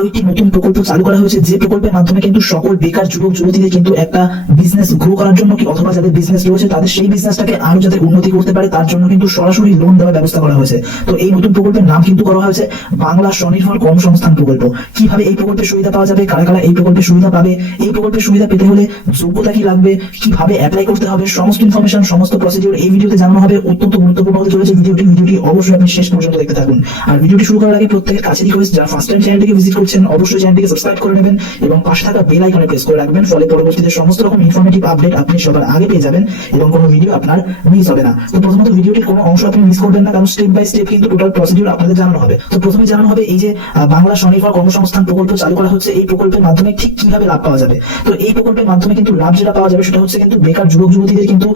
আরও একটি নতুন প্রকল্প চালু করা হয়েছে। যে প্রকল্পের মাধ্যমে কিন্তু সকল বেকার, যুবক, যুবতীদের কিন্তু একটা বিজনেস গ্রো করার জন্য কি অথবা যাদের বিজনেস রয়েছে তাদের সেই বিজনেসটাকে আরও যাতে উন্নতি করতে পারে, তার জন্য কিন্তু সরাসরি লোন দেওয়ার ব্যবস্থা করা হয়েছে। তো এই নতুন প্রকল্পের নাম কিন্তু করা হয়েছে বাংলা স্বনির্ভর কর্মসংস্থান প্রকল্প। কীভাবে এই প্রকল্পের সুবিধা পাওয়া যাবে, কারা কারা এই প্রকল্পের সুবিধা পাবে, এই প্রকল্পের সুবিধা পেতে হলে যোগ্যতা কি লাগবে, কীভাবে অ্যাপ্লাই করতে হবে, সমস্ত ইনফরমেশন সমস্ত প্রসিডিউর এই ভিডিওতে জানানো হবে। অত্যন্ত গুরুত্বপূর্ণ হতে চলেছে ভিডিওটি। ভিডিওটি অবশ্যই আপনি শেষ পর্যন্ত দেখতে থাকুন। আর ভিডিওটি শুরু করার আগে প্রত্যেকের কাছে রিকোয়েস্ট যারা ফার্স্ট টাইম চ্যানেলটিকে ভিজিট করছেন অবশ্যই চ্যানেলটিকে সাবস্ক্রাইব করে নেবেন এবং পাশে থাকা বেল আইকনে প্রেস করে রাখবেন, ফলে পরবর্তীতে সমস্ত রকম ইনফরমেটিভ আপডেট আপনি সবার আগে পেয়ে যাবেন এবং কোনো ভিডিও আপনার মিস হবে না। তো প্রথমত ভিডিওটির কোনো অংশ আপনি মিস করবেন না, কারণ স্টেপ বাই স্টেপ কিন্তু টোটাল প্রসিডিউর আপনাদের জানানো হবে। তো প্রথমে জানানো হবে এই যে বাংলা স্বনির্ভর কর্মসংস্থান প্রকল্প চালু করা হচ্ছে, এই প্রকল্পের মাধ্যমে ঠিক কীভাবে লাভ পাওয়া যাবে? তো এই প্রকল্পের মাধ্যমে কিন্তু লাভ যেটা পাওয়া যাবে সেটা হচ্ছে কিন্তু বেকার যুবক যুবতীদের কিন্তু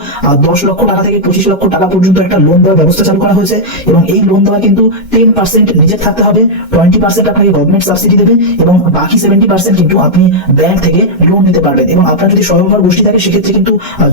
দশ লক্ষ টাকা থেকে পঁচিশ লক্ষ টাকা পর্যন্ত একটা লোন দেওয়ার ব্যবস্থা চালু করা হয়েছে এবং এই লোন দেওয়া কিন্তু টেন পার্সেন্ট নিজের থাকতে হবে টোয়েন্টি পার্সেন্ট আপনাকে গভর্নমেন্ট সাবসিডি দেবে এবং বাকি সেভেন্টি পার্সেন্ট কিন্তু আপনি ব্যাংক থেকে লোন নিতে পারবেন। এবং আপনার যদি স্বয়ংভর গোষ্ঠী থাকে, সেক্ষেত্রে কিন্তু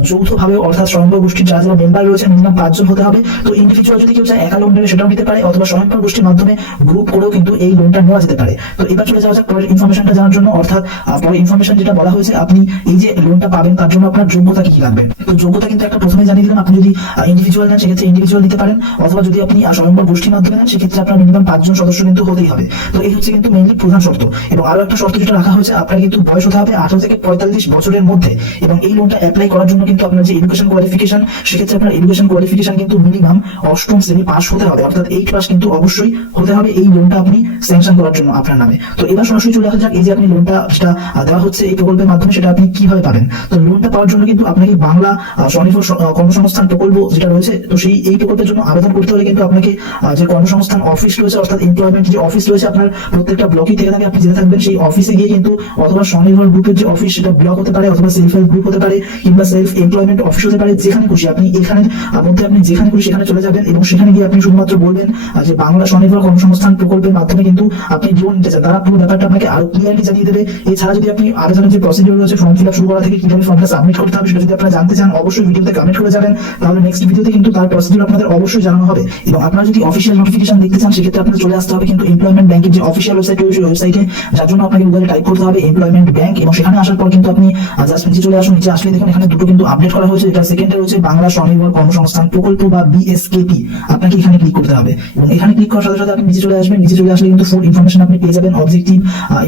যৌথভাবে অর্থাৎ স্বয়ংভর গোষ্ঠীর যারা যারা মেম্বার রয়েছে মিনিমাম পাঁচজন হতে হবে। তো ইন্ডিভিজুয়াল যদি কেউ চায়, একা লোন নেবে, সেটাও নিতে পারে, অথবা স্বয়ংভর গোষ্ঠীর মাধ্যমে গ্রুপ করেও কিন্তু এই লোনটা নেওয়া যেতে পারে। তো এবার চলে যাওয়া যাক পরের ইনফরমেশনটা জানার জন্য। অর্থাৎ পরের ইনফরমেশন যেটা বলা হয়েছে, আপনি এই যে লোনটা পাবেন, তার জন্য আপনার যোগ্যতা কি লাগবে? তো যোগ্যতা কিন্তু একটা প্রথমে জানিয়ে দিলাম, আপনি যদি ইন্ডিভিজুয়াল নেন, সেক্ষেত্রে ইন্ডিভিজুয়াল নিতে পারেন, অথবা যদি আপনি স্বয়ংভর গোষ্ঠীর মাধ্যমে নেন, সেক্ষেত্রে আপনার মিনিমাম পাঁচজন সদস্য কিন্তু হতেই হবে। তো এই হচ্ছে কিন্তু মেইনলি প্রধান শর্ত। এবং আরও একটা শর্ত যেটা রাখা হয়েছে, আপনার কিন্তু বয়স হতে হবে আঠারো থেকে পঁয়তাল্লিশ বছরের মধ্যে, এবং এই লোনটা অ্যাপ্লাই করার জন্য কিন্তু আপনার যে এডুকেশন কোয়ালিফিকেশন সেক্ষেত্রে আপনার এডুকেশন কোয়ালিফিকেশন কিন্তু মিনিমাম অষ্টম শ্রেণি পাস হতে হবে। অর্থাৎ এইট পাস কিন্তু অবশ্যই হতে হবে এই লোনটা আপনি স্যাংশন করার জন্য আপনার নামে। তো এবার সরাসরি চলে আসা যাক, এই যে আপনি লোনটা যেটা দেওয়া হচ্ছে এই প্রকল্পের মাধ্যমে, সেটা আপনি কীভাবে পাবেন? তো লোনটা পাওয়ার জন্য কিন্তু আপনাকে বাংলা স্বনির্ভর কর্মসংস্থান প্রকল্প যেটা রয়েছে, তো সেই, এই প্রকল্পের জন্য আবেদন করতে হলে কিন্তু আপনাকে যে কর্মসংস্থান অফিস রয়েছে, অর্থাৎ এমপ্লয়মেন্ট যে অফিস রয়েছে, আপনার প্রত্যেকটা ব্লকই থেকে থাকে, আপনি যেতে থাকবেন সেই অফিসে গিয়ে কিন্তু অথবা স্বনির্ভর গ্রুপের যে অফিস সেটা ব্লক হতে পারে অথবা সেলফ হেল্প গ্রুপ হতে পারে কিংবা সেলফ এমপ্লয়মেন্ট অফিস হতে পারে, যেখানে খুশি। আপনি এখানে মধ্যে আপনি যেখানে খুশি সেখানে চলে যাবেন এবং সেখানে গিয়ে আপনি শুধুমাত্র বলবেন যে বাংলা স্বনির্ভর কর্মসংস্থান প্রকল্পের মাধ্যমে কিন্তু আপনি লোন নিতে চান। তারা পুরো ব্যাপারটা আপনাকে আরও ক্লিয়ারলি জানিয়ে দেবে। এছাড়া যদি আপনি আবেদনের যে প্রসিডিউর রয়েছে ফর্ম ফিল আপ শুরু করা থেকে কীভাবে ফর্মটা সাবমিট করতে হবে সেটা যদি আপনারা জানতে চান, অবশ্যই ভিডিওতে কমেন্ট করে যাবেন। তাহলে নেক্সট ভিডিওতে কিন্তু তার প্রসিডিউর আপনাদের অবশ্যই জানানো হবে। এবং আপনারা যদি অফিসিয়াল নোটিফিকেশন দেখতে চান, সেক্ষেত্রে আপনাদের চলে আসতে হবে কিন্তু এমপ্লয়মেন্ট ব্যাংকের যে অফিসিয়াল ওয়েবসাইট রয়েছে ওয়েবসাইটে যার জন্য আপনাকে গুগলে টাইপ করতে হবে এমপ্লয়মেন্ট ব্যাংক এবং সেখানে আসার পর কিন্তু আপনি জাস্ট নিচে চলে আসুন, নিচে আসলে দেখুন এখানে দুটো কিন্তু আপডেট করা হয়েছে এটা সেকেন্ডে রয়েছে বাংলা স্বনির্ভর কর্মসংস্থান প্রকল্প বা বিএসকেপি আপনাকে এখানে ক্লিক করতে হবে। এবং এখানে ক্লিক করার সাথে সাথে আপনি নিচে চলে আসবেন, নিচে চলে আসলে কিন্তু ফুল ইনফরমেশন আপনি পেয়ে যাবেন objective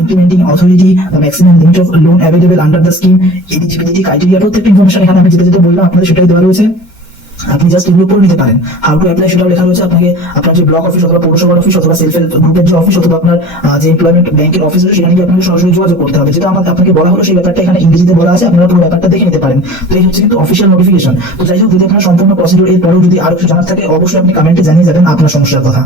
implementing authority maximum limit of loan available under the scheme eligibility criteria প্রত্যেকটা ইনফরমেশন এখানে আমি যেটা যেটা বললাম, আপনাদের সেটাই দেওয়া রয়েছে। আপনি জাস্ট এগুলো করে নিতে পারেন। হাউ টু অ্যাপ্লাই সেটাও লেখা রয়েছে আপনাকে। আপনার যে ব্লক অফিস অথবা পৌরসভার অফিস অথবা সেলফ হেল্প গ্রুপের যে অফিস অথবা আপনার যে এমপ্লয়মেন্ট ব্যাংকের অফিস রয়েছে, সেখানে আপনাকে সরাসরি যোগাযোগ করতে হবে। যেটা আমার আপনাকে বলা হলো, সেই ব্যাপারটা এখানে ইংরেজিতে বলা আছে। আপনারা পুরো ব্যাপারটা দেখে নিতে পারেন। তো এই হচ্ছে কিন্তু অফিসিয়াল নোটিফিকেশন তো যাই হোক, যদি আপনার সম্পূর্ণ প্রসিডিউর এর পরেও যদি আরও কিছু জানার থাকে, অবশ্যই আপনি কমেন্টে জানিয়ে যাবেন আপনার সমস্যার কথা।